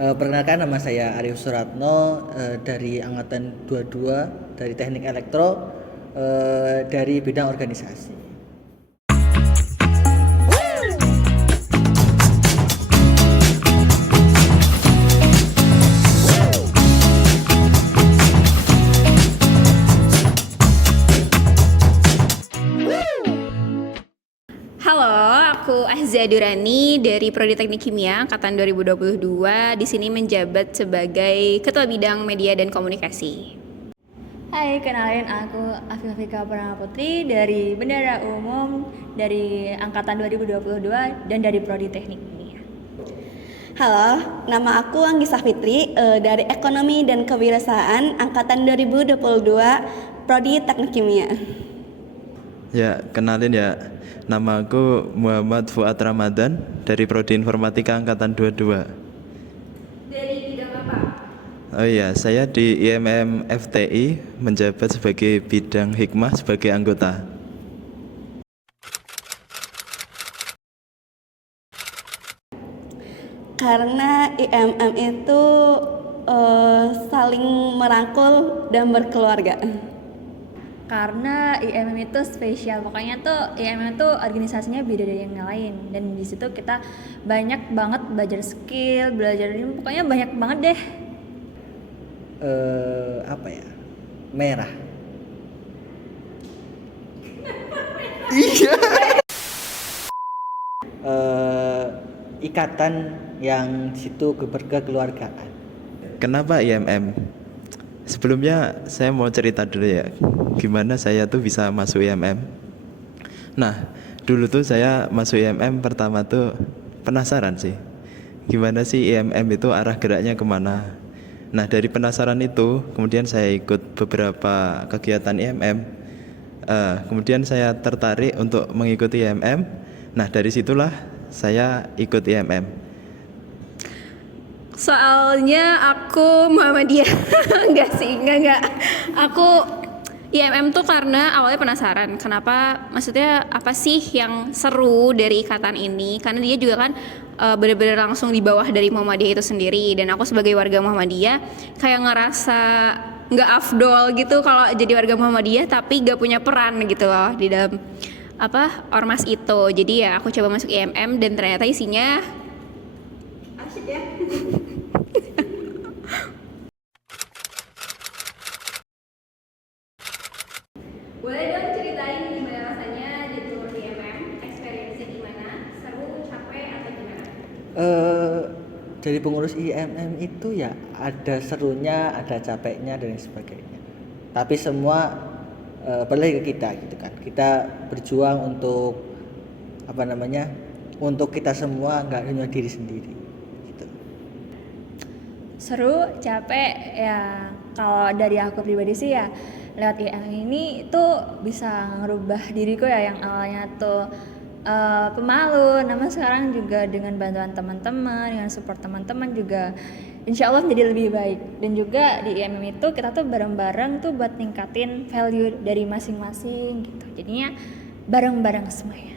Perkenalkan nama saya Arif Suratno dari angkatan 22 dari Teknik Elektro dari bidang organisasi. Halo, aku Ahza Durani dari Prodi Teknik Kimia angkatan 2022. Di sini menjabat sebagai Ketua Bidang Media dan Komunikasi. Hai, kenalin aku Afifika Purnama Putri dari Bendara Umum dari angkatan 2022 dan dari Prodi Teknik Kimia. Halo, nama aku Anggisa Fitri dari Ekonomi dan Kewirausahaan angkatan 2022 Prodi Teknik Kimia. Ya, kenalin ya. Nama aku Muhammad Fuad Ramadan dari Prodi Informatika angkatan 22. Dari bidang apa? Oh iya, saya di IMM FTI menjabat sebagai bidang hikmah sebagai anggota. Karena IMM itu saling merangkul dan berkeluarga. Karena IMM itu spesial, pokoknya tuh IMM itu organisasinya beda dari yang lain, dan di situ kita banyak banget belajar skill, belajar ini, pokoknya banyak banget deh. Apa ya? Merah. Ikatan yang situ kekeluargaan. Kenapa IMM? Sebelumnya saya mau cerita dulu ya, gimana saya tuh bisa masuk IMM. Nah, dulu tuh saya masuk IMM pertama tuh penasaran sih, gimana sih IMM itu arah geraknya kemana. Nah, dari penasaran itu kemudian saya ikut beberapa kegiatan IMM. Kemudian saya tertarik untuk mengikuti IMM. Nah, dari situlah saya ikut IMM. Soalnya aku Muhammadiyah. enggak. Aku IMM tuh karena awalnya penasaran kenapa, maksudnya apa sih yang seru dari ikatan ini, karena dia juga kan benar-benar langsung di bawah dari Muhammadiyah itu sendiri, dan aku sebagai warga Muhammadiyah kayak ngerasa nggak afdol gitu kalau jadi warga Muhammadiyah tapi nggak punya peran gitu loh di dalam ormas itu. Jadi ya aku coba masuk IMM dan ternyata isinya asik ya. Boleh dong ceritain gimana rasanya jadi pengurus IMM, experience-nya gimana, seru, capek, atau gimana? Dari pengurus IMM itu ya ada serunya, ada capeknya dan sebagainya. Tapi semua balik ke kita gitu kan. Kita berjuang untuk untuk kita semua, nggak hanya diri sendiri. Gitu. Seru, capek, ya kalau dari aku pribadi sih ya lewat IMM ini tuh bisa ngerubah diriku ya, yang awalnya tuh pemalu, namun sekarang juga dengan bantuan teman-teman, dengan support teman-teman juga insya Allah menjadi lebih baik. Dan juga di IMM itu kita tuh bareng-bareng tuh buat ningkatin value dari masing-masing gitu, jadinya bareng-bareng semuanya.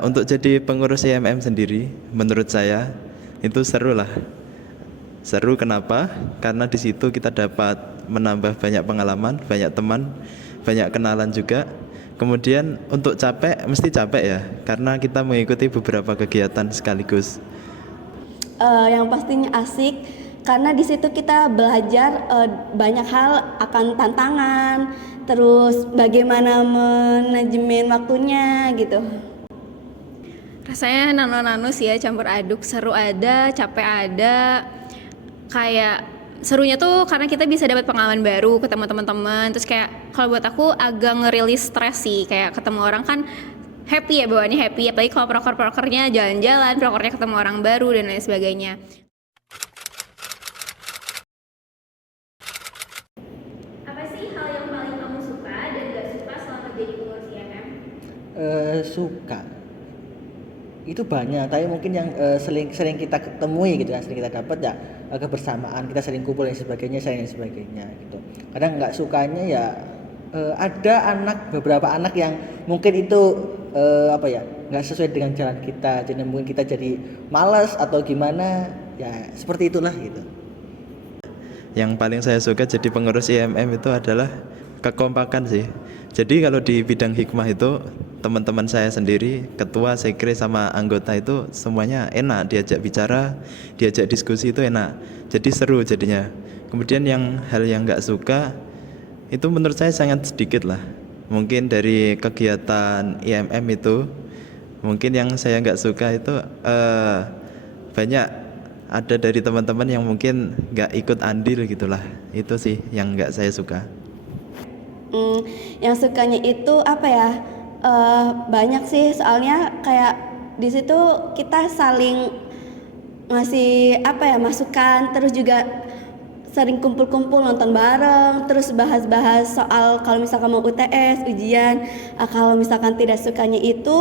Untuk jadi pengurus IMM sendiri, menurut saya itu seru lah. Seru kenapa? Karena di situ kita dapat menambah banyak pengalaman, banyak teman, banyak kenalan juga. Kemudian untuk capek, mesti capek ya, karena kita mengikuti beberapa kegiatan sekaligus. Yang pastinya asik karena di situ kita belajar banyak hal akan tantangan, terus bagaimana manajemen waktunya gitu. Rasanya nano-nano sih ya, campur aduk, seru ada, capek ada. Kayak serunya tuh karena kita bisa dapat pengalaman baru, ketemu teman-teman, terus kayak kalau buat aku agak ngerilis stres sih, kayak ketemu orang kan happy ya, bawaannya happy, apalagi kalau proker-prokernya jalan-jalan, prokernya ketemu orang baru dan lain sebagainya. Apa sih hal yang paling kamu suka dan gak suka selama jadi pengurus IMM? Suka itu banyak, tapi mungkin yang sering kita ketemui gitu kan, sering kita dapat ya kebersamaan, kita sering kumpul dan sebagainya gitu. Kadang nggak sukanya ya ada beberapa anak yang mungkin itu nggak sesuai dengan jalan kita, jadi mungkin kita jadi malas atau gimana, ya seperti itulah gitu. Yang paling saya suka jadi pengurus IMM itu adalah kekompakan sih. Jadi kalau di bidang hikmah itu teman-teman saya sendiri, ketua, sekre sama anggota itu semuanya enak, diajak bicara, diajak diskusi itu enak. Jadi seru jadinya. Kemudian hal yang nggak suka itu menurut saya sangat sedikit lah. Mungkin dari kegiatan IMM itu, mungkin yang saya nggak suka itu banyak ada dari teman-teman yang mungkin nggak ikut andil gitulah. Itu sih yang nggak saya suka. Yang sukanya itu apa ya? Banyak sih, soalnya kayak di situ kita saling ngasih apa ya, masukan, terus juga sering kumpul-kumpul nonton bareng, terus bahas-bahas soal kalau misalkan mau UTS, ujian. Kalau misalkan tidak sukanya itu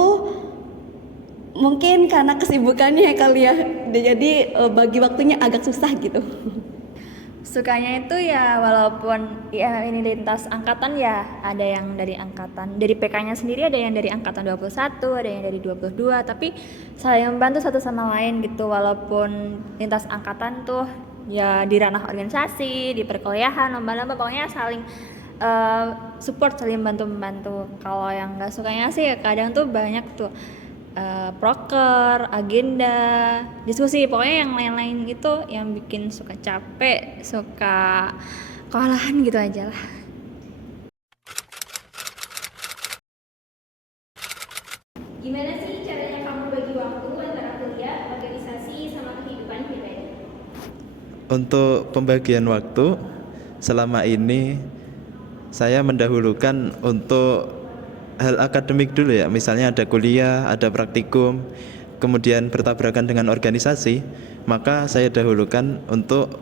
mungkin karena kesibukannya kali ya, jadi bagi waktunya agak susah gitu. Sukanya itu ya walaupun ya ini lintas angkatan ya, ada yang dari angkatan, dari PK-nya sendiri ada yang dari angkatan 21, ada yang dari 22, tapi saling membantu satu sama lain gitu. Walaupun lintas angkatan tuh ya di ranah organisasi, di perkuliahan, lomba-lomba, pokoknya saling support, saling bantu-membantu. Kalau yang nggak sukanya sih ya kadang tuh banyak tuh proker, agenda, diskusi, pokoknya yang lain-lain itu yang bikin suka capek, suka kewalahan gitu aja lah. Gimana sih caranya kamu bagi waktu antara kuliah, organisasi, sama kehidupan pribadi? Untuk pembagian waktu selama ini saya mendahulukan untuk hal akademik dulu ya. Misalnya ada kuliah, ada praktikum, kemudian bertabrakan dengan organisasi, maka saya dahulukan untuk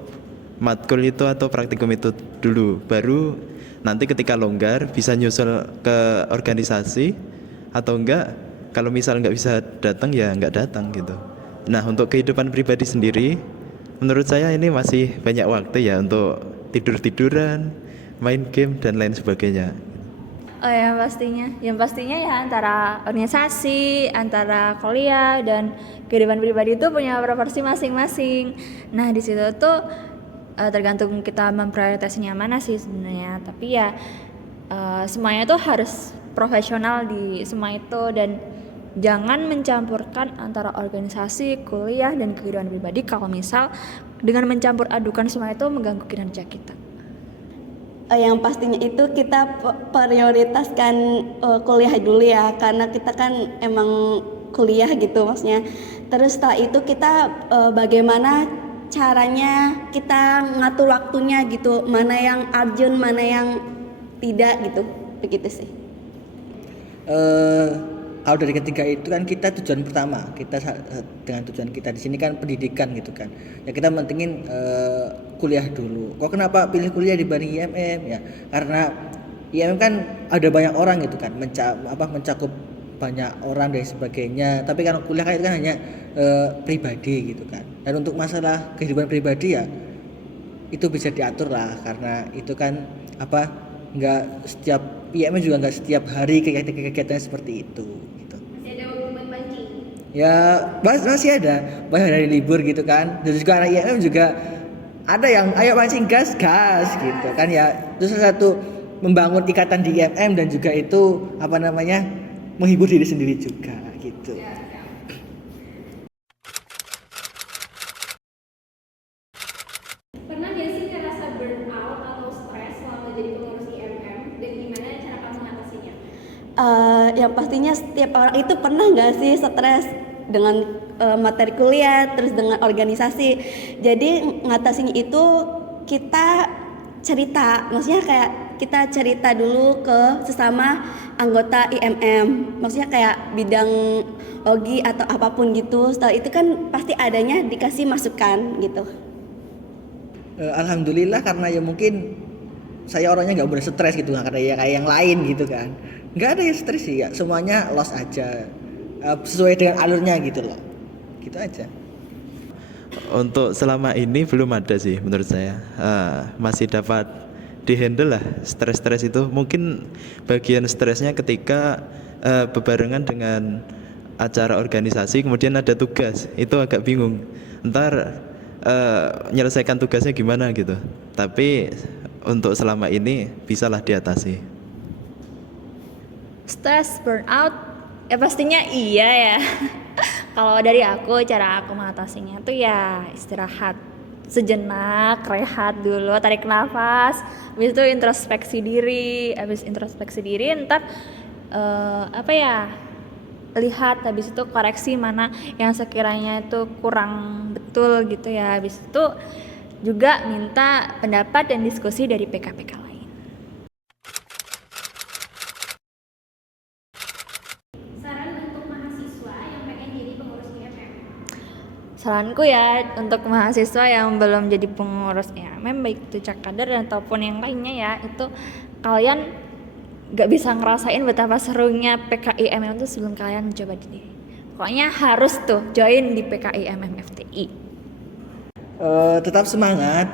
matkul itu atau praktikum itu dulu. Baru nanti ketika longgar bisa nyusul ke organisasi, atau enggak kalau misal enggak bisa datang ya enggak datang gitu. Nah, untuk kehidupan pribadi sendiri menurut saya ini masih banyak waktu ya untuk tidur-tiduran, main game dan lain sebagainya. Oh ya yang pastinya ya antara organisasi, antara kuliah dan kehidupan pribadi itu punya proporsi masing-masing. Nah di situ tuh tergantung kita memprioritasnya mana sih sebenarnya. Tapi ya semuanya tuh harus profesional di semua itu, dan jangan mencampurkan antara organisasi, kuliah, dan kehidupan pribadi. Kalau misal dengan mencampur adukan semua itu mengganggu kinerja kita. Yang pastinya itu kita prioritaskan kuliah dulu ya, karena kita kan emang kuliah gitu maksudnya. Terus setelah itu kita bagaimana caranya kita ngatur waktunya gitu, mana yang urgent, mana yang tidak gitu, begitu sih. Kalau dari ketiga itu kan kita tujuan pertama kita dengan tujuan kita di sini kan pendidikan gitu kan ya, kita mentingin kuliah dulu. Kok kenapa pilih kuliah dibanding IMM ya, karena IMM kan ada banyak orang gitu kan, mencakup banyak orang dan sebagainya, tapi kalau kuliah kan itu kan hanya pribadi gitu kan. Dan untuk masalah kehidupan pribadi ya itu bisa diatur lah, karena itu kan nggak setiap IMM juga nggak setiap hari kegiatan seperti itu gitu. Masih ada waktu buat mancing? Ya masih ada banyak dari libur gitu kan. Dan juga anak IMM juga ada yang ayo mancing gas gitu kan ya. Itu salah satu membangun ikatan di IMM dan juga itu menghibur diri sendiri juga gitu. Pernah gak sih ngerasa burnout atau stres selama jadi pengurus IMM, dan gimana cara kamu mengatasinya? Yang pastinya setiap orang itu pernah nggak sih stres dengan materi kuliah, terus dengan organisasi. Jadi ngatasinnya itu kita cerita, maksudnya kayak kita cerita dulu ke sesama anggota IMM, maksudnya kayak bidang ogi atau apapun gitu. Setelah itu kan pasti adanya dikasih masukan gitu. Alhamdulillah, karena ya mungkin saya orangnya nggak boleh stres gitu, nggak kayak yang lain gitu kan. Nggak ada yang stres sih ya, semuanya los aja, sesuai dengan alurnya gitu loh, gitu aja. Untuk selama ini belum ada sih menurut saya. Masih dapat dihandle lah stres-stres itu. Mungkin bagian stresnya ketika bebarengan dengan acara organisasi kemudian ada tugas, itu agak bingung. Ntar menyelesaikan tugasnya gimana gitu. Tapi untuk selama ini bisalah diatasi. Stress, burnout, ya pastinya iya ya. Kalau dari aku, cara aku mengatasinya tuh ya istirahat sejenak, rehat dulu, tarik nafas, habis itu introspeksi diri, habis introspeksi diri ntar lihat, habis itu koreksi mana yang sekiranya itu kurang betul gitu ya, habis itu juga minta pendapat dan diskusi dari PK-PK lain. Saran untuk mahasiswa yang pengen jadi pengurus IMM. Saranku ya untuk mahasiswa yang belum jadi pengurus IMM, baik itu Cakader ataupun yang lainnya ya, itu kalian gak bisa ngerasain betapa serunya PKIMM itu sebelum kalian mencoba diri. Pokoknya harus tuh join di PKIMM FTI. Tetap semangat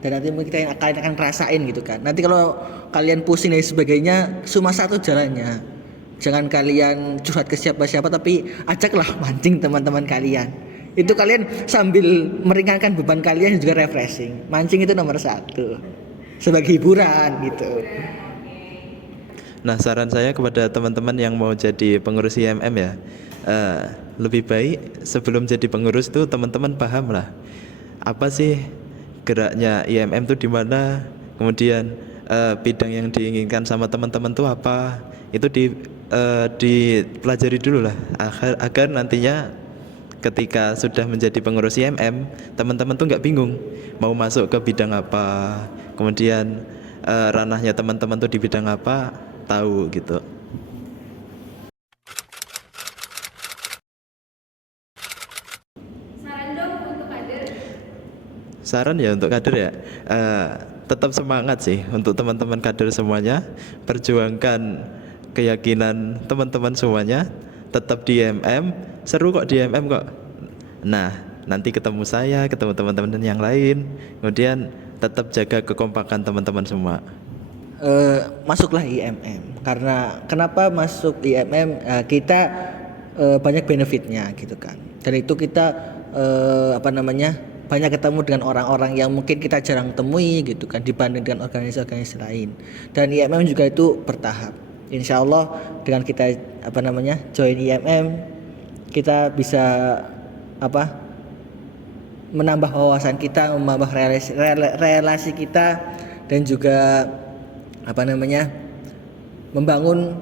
dan nanti mungkin kalian akan rasain gitu kan. Nanti kalau kalian pusing dan sebagainya, cuma satu jalannya. Jangan kalian curhat ke siapa-siapa, tapi ajaklah mancing teman-teman kalian. Itu kalian sambil meringankan beban kalian juga refreshing. Mancing itu nomor 1 sebagai hiburan gitu. Nah, saran saya kepada teman-teman yang mau jadi pengurus IMM ya, lebih baik sebelum jadi pengurus tuh teman-teman paham lah apa sih geraknya IMM tuh di mana, kemudian bidang yang diinginkan sama teman-teman tuh apa, itu dipelajari dulu lah agar nantinya ketika sudah menjadi pengurus IMM, teman-teman tuh nggak bingung mau masuk ke bidang apa, kemudian ranahnya teman-teman tuh di bidang apa, tahu gitu. Saran dong untuk kader. Saran ya untuk kader ya, tetap semangat sih untuk teman-teman kader semuanya, perjuangkan keyakinan teman-teman semuanya, tetap di IMM, seru kok di IMM kok. Nah, nanti ketemu saya, ketemu teman-teman yang lain, kemudian tetap jaga kekompakan teman-teman semua. Masuklah IMM, karena kenapa masuk IMM, kita banyak benefitnya gitu kan. Dan itu kita banyak ketemu dengan orang-orang yang mungkin kita jarang temui gitu kan, dibanding dengan organisasi-organisasi lain. Dan IMM juga itu bertahap. Insya Allah dengan kita join IMM, kita bisa menambah wawasan kita, menambah relasi kita, dan juga membangun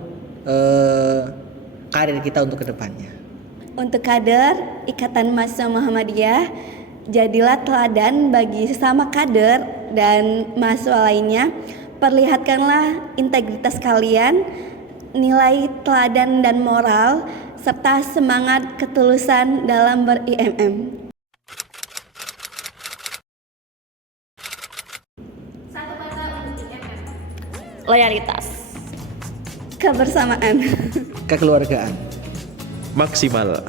karir kita untuk kedepannya. Untuk kader Ikatan Mahasiswa Muhammadiyah, jadilah teladan bagi sesama kader dan mahasiswa lainnya. Perlihatkanlah integritas kalian, nilai teladan dan moral, serta semangat ketulusan dalam ber-IMM. Satu kata untuk IMM. Loyalitas. Kebersamaan. Kekeluargaan. Maksimal.